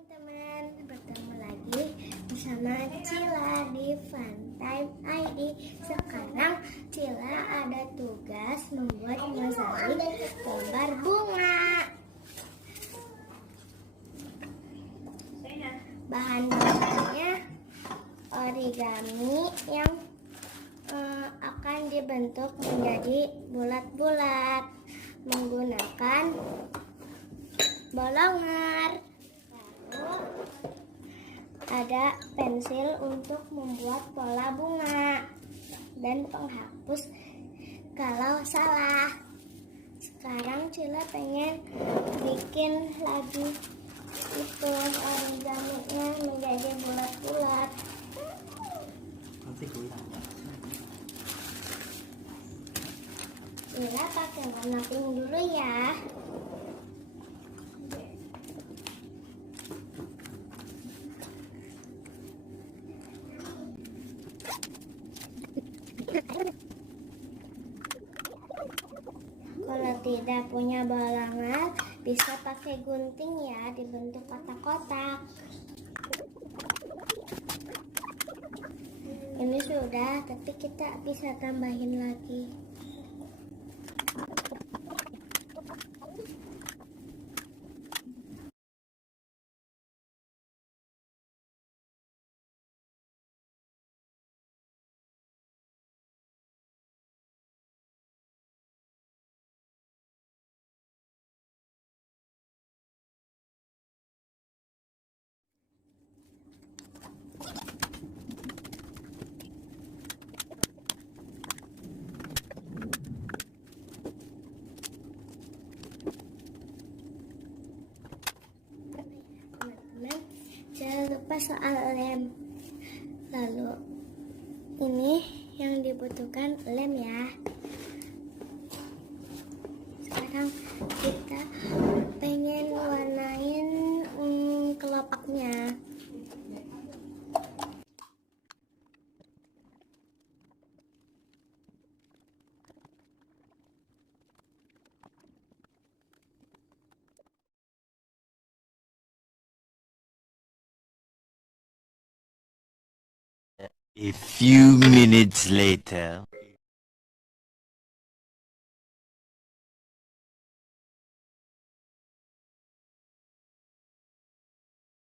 teman-teman, bertemu lagi bersama Cila di Funtime ID. Sekarang Cila ada tugas membuat mozaik gambar bunga. Bahan-bahannya origami yang akan dibentuk menjadi bulat-bulat menggunakan bolongan. Lalu ada pensil untuk membuat pola bunga dan penghapus kalau salah. Sekarang Cila pengen bikin lagi itu origaminya menjadi bulat-bulat. Cila pakai warna pink dulu ya. Kalau tidak punya bolongan, bisa pakai gunting ya, dibentuk kotak-kotak. Ini sudah, tapi kita bisa tambahin lagi. Jangan lupa soal lem. Lalu ini yang dibutuhkan lem ya. Sekarang kita pengen warnain kelopaknya. A few minutes later.